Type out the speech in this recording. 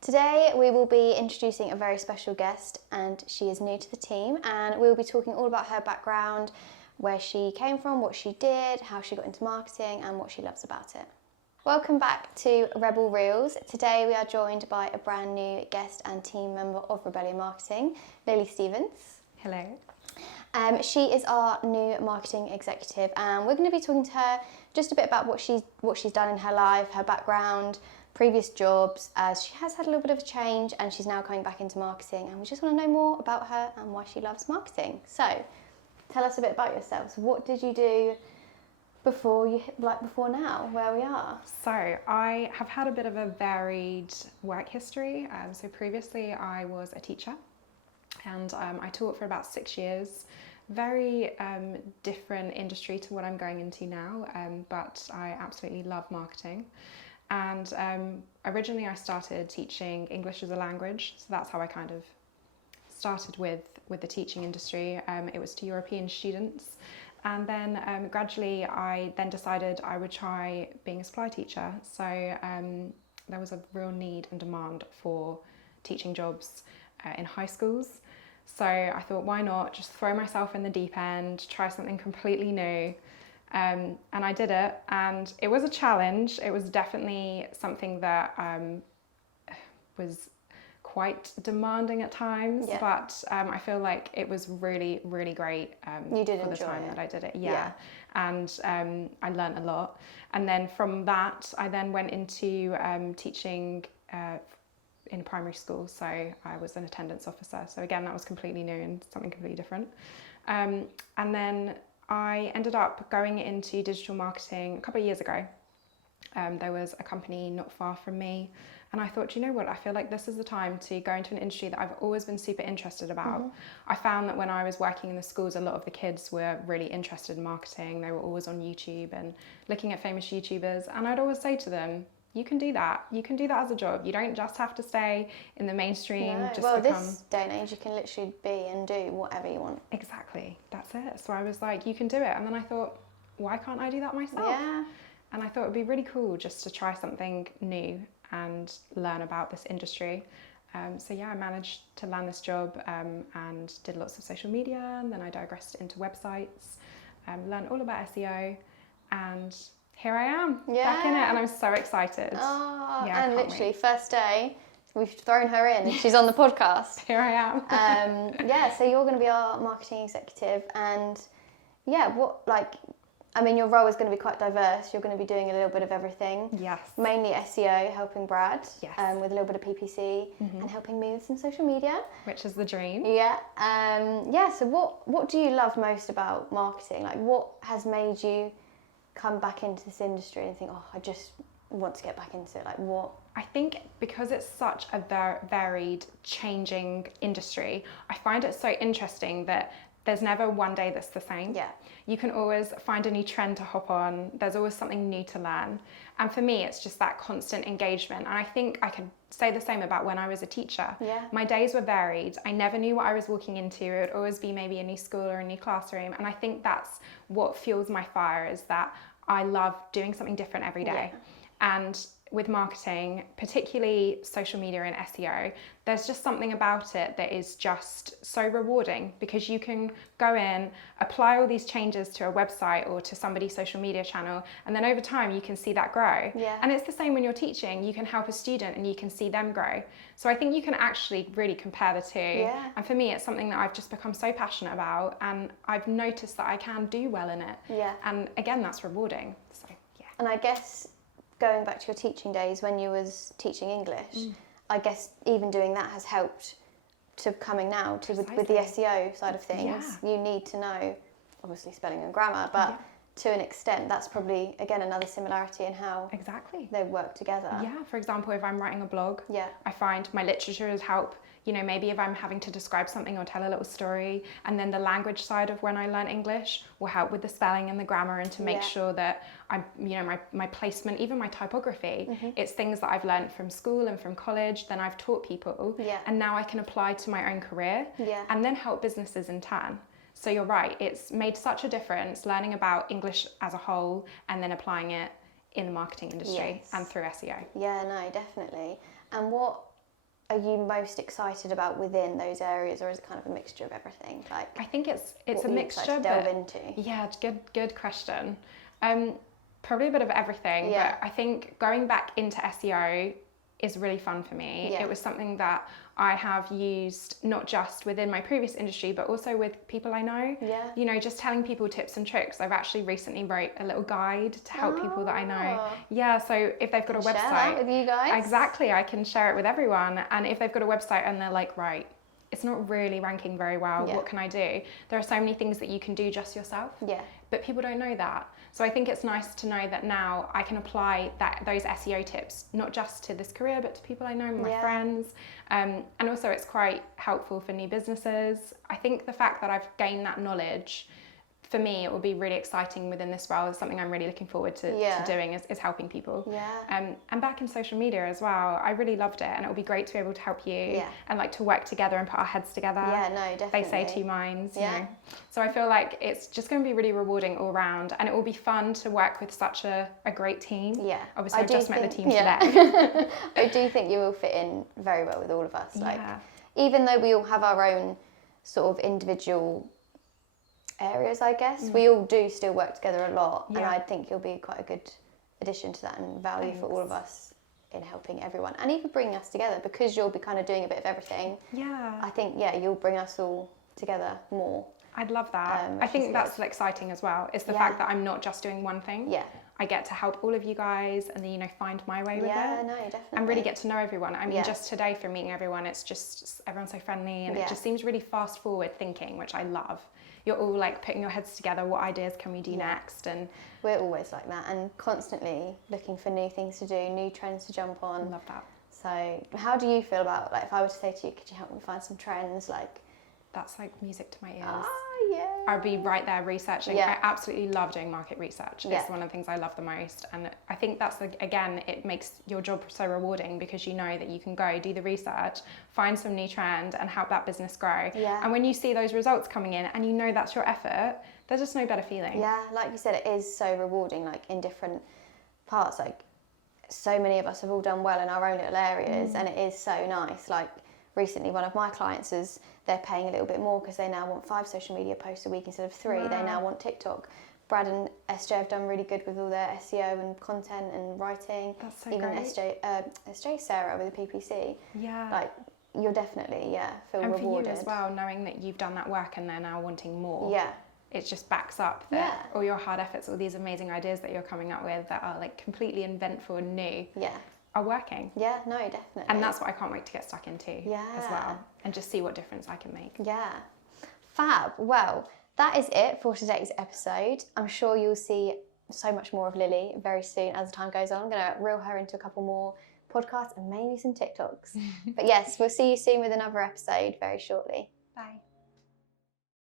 Today we will be introducing a very special guest, and she is new to the team, and we'll be talking all about her background, where she came from, what she did, how she got into marketing and what she loves about it. Welcome back to Rebel Reels. Today we are joined by a brand new guest and team member of Rebellion Marketing, Lily Stevens. Hello. She is our new marketing executive, and we're going to be talking to her just a bit about what she's done in her life, her background, previous jobs, as she has had a little bit of a change and she's now coming back into marketing, and we just want to know more about her and why she loves marketing. So tell us a bit about yourselves. What did you do before now, where we are? So I have had a bit of a varied work history. So previously I was a teacher, and I taught for about 6 years. Very different industry to what I'm going into now, but I absolutely love marketing. And originally I started teaching English as a language, so that's how I kind of started with the teaching industry. It was to European students, and then gradually I then decided I would try being a supply teacher. So there was a real need and demand for teaching jobs in high schools. So I thought, why not just throw myself in the deep end, try something completely new. And I did it, and it was a challenge. It was definitely something that was quite demanding at times, but I feel like it was really, really great you did for the enjoy time it. that I did it. Yeah. And I learned a lot. And then from that, I then went into teaching in primary school. So I was an attendance officer. So again, that was completely new and something completely different. And then I ended up going into digital marketing a couple of years ago. There was a company not far from me, and I thought, you know what, I feel like this is the time to go into an industry that I've always been super interested about. I found that when I was working in the schools, a lot of the kids were really interested in marketing. They were always on YouTube and looking at famous YouTubers, and I'd always say to them, you can do that. You can do that as a job. You don't just have to stay in the mainstream. No. Well, this day and age, you can literally be and do whatever you want. Exactly. That's it. So I was like, you can do it. And then I thought, why can't I do that myself? Yeah. And I thought it'd be really cool just to try something new and learn about this industry. So yeah, I managed to land this job and did lots of social media. And then I digressed into websites, learned all about SEO, and here I am, back in it, and I'm so excited. Oh, yeah, and literally first day, we've thrown her in. She's on the podcast. Here I am. Yeah, so you're going to be our marketing executive, and yeah, your role is going to be quite diverse. You're going to be doing a little bit of everything. Yes. Mainly SEO, helping Brad. Yes. With a little bit of PPC and helping me with some social media. Which is the dream. Yeah. So what do you love most about marketing? Like, what has made you come back into this industry and think, oh, I just want to get back into it? Like, what? I think because it's such a varied, changing industry, I find it so interesting that there's never one day that's the same. Yeah. You can always find a new trend to hop on. There's always something new to learn. And for me, it's just that constant engagement. And I think I could say the same about when I was a teacher. Yeah. My days were varied. I never knew what I was walking into. It would always be maybe a new school or a new classroom. And I think that's what fuels my fire, is that I love doing something different every day. Yeah. And with marketing, particularly social media and SEO, there's just something about it that is just so rewarding, because you can go in, apply all these changes to a website or to somebody's social media channel, and then over time you can see that grow. Yeah. And it's the same when you're teaching. You can help a student and you can see them grow. So I think you can actually really compare the two. Yeah. And for me, it's something that I've just become so passionate about, and I've noticed that I can do well in it. Yeah. And again, that's rewarding. So yeah. And I guess going back to your teaching days when you was teaching English, I guess even doing that has helped to coming now to with the SEO side of things. Yeah. You need to know, obviously, spelling and grammar, but to an extent, that's probably, again, another similarity in how they work together. Yeah, for example, if I'm writing a blog, yeah. I find my literature has helped. You know, maybe if I'm having to describe something or tell a little story, and then the language side of when I learn English will help with the spelling and the grammar, and to make sure that I'm, you know, my placement, even my typography, it's things that I've learned from school and from college, then I've taught people, and now I can apply to my own career, and then help businesses in turn. So you're right, it's made such a difference learning about English as a whole and then applying it in the marketing industry and through SEO. Yeah, no, definitely. And what are you most excited about within those areas, or is it kind of a mixture of everything? Like, I think it's what a are you excited mixture. to delve into? Yeah, good question. Probably a bit of everything, Yeah. but I think going back into SEO is really fun for me. Yeah. It was something that I have used not just within my previous industry, but also with people I know. Yeah. You know, just telling people tips and tricks. I've actually recently wrote a little guide to help people that I know. Yeah, so if they've got a website, share that with you guys. Exactly, I can share it with everyone. And if they've got a website and they're like, right, it's not really ranking very well, what can I do? There are so many things that you can do just yourself. Yeah. But people don't know that. So I think it's nice to know that now I can apply those SEO tips, not just to this career, but to people I know, my friends. And also it's quite helpful for new businesses. I think the fact that I've gained that knowledge, for me, it will be really exciting within this role. It's something I'm really looking forward to doing is helping people. Yeah. And back in social media as well, I really loved it, and it will be great to be able to help you and like to work together and put our heads together. Yeah, no, definitely. They say two minds, you know. So I feel like it's just going to be really rewarding all round, and it will be fun to work with such a great team. Yeah. Obviously, I've just met the team today. I do think you will fit in very well with all of us. Like, even though we all have our own sort of individual areas, I guess, we all do still work together a lot, and I think you'll be quite a good addition to that and value for all of us in helping everyone, and even bringing us together, because you'll be kind of doing a bit of everything. I think you'll bring us all together more. I'd love that. I think that's exciting as well. It's the fact that I'm not just doing one thing. I get to help all of you guys and then, you know, find my way with it. Yeah, no, definitely. And really get to know everyone. I mean, just today from meeting everyone, it's just, everyone's so friendly, and it just seems really fast forward thinking, which I love. You're all like putting your heads together, what ideas can we do next? And we're always like that, and constantly looking for new things to do, new trends to jump on. I love that. So how do you feel about, like, if I were to say to you, could you help me find some trends, like... That's like music to my ears. Oh, yeah. I'd be right there researching. I absolutely love doing market research. It's one of the things I love the most. And I think that's, again, it makes your job so rewarding, because you know that you can go do the research, find some new trend and help that business grow. And when you see those results coming in and you know that's your effort, there's just no better feeling. Yeah, like you said, it is so rewarding, like in different parts. Like, so many of us have all done well in our own little areas, and it is so nice. Like, recently one of my clients they're paying a little bit more because they now want 5 social media posts a week instead of 3. They now want TikTok. Brad and SJ have done really good with all their SEO and content and writing. That's so even great. SJ Sarah with the PPC. Yeah. Like, you'll definitely feel and rewarded. for you as well, knowing that you've done that work and they're now wanting more. Yeah. It just backs up that all your hard efforts, all these amazing ideas that you're coming up with that are like completely inventful and new. Are working. Yeah, no, definitely. And that's what I can't wait to get stuck into as well, and just see what difference I can make. Yeah. Fab. Well, that is it for today's episode. I'm sure you'll see so much more of Lily very soon as the time goes on. I'm going to reel her into a couple more podcasts and maybe some TikToks. But yes, we'll see you soon with another episode very shortly. Bye.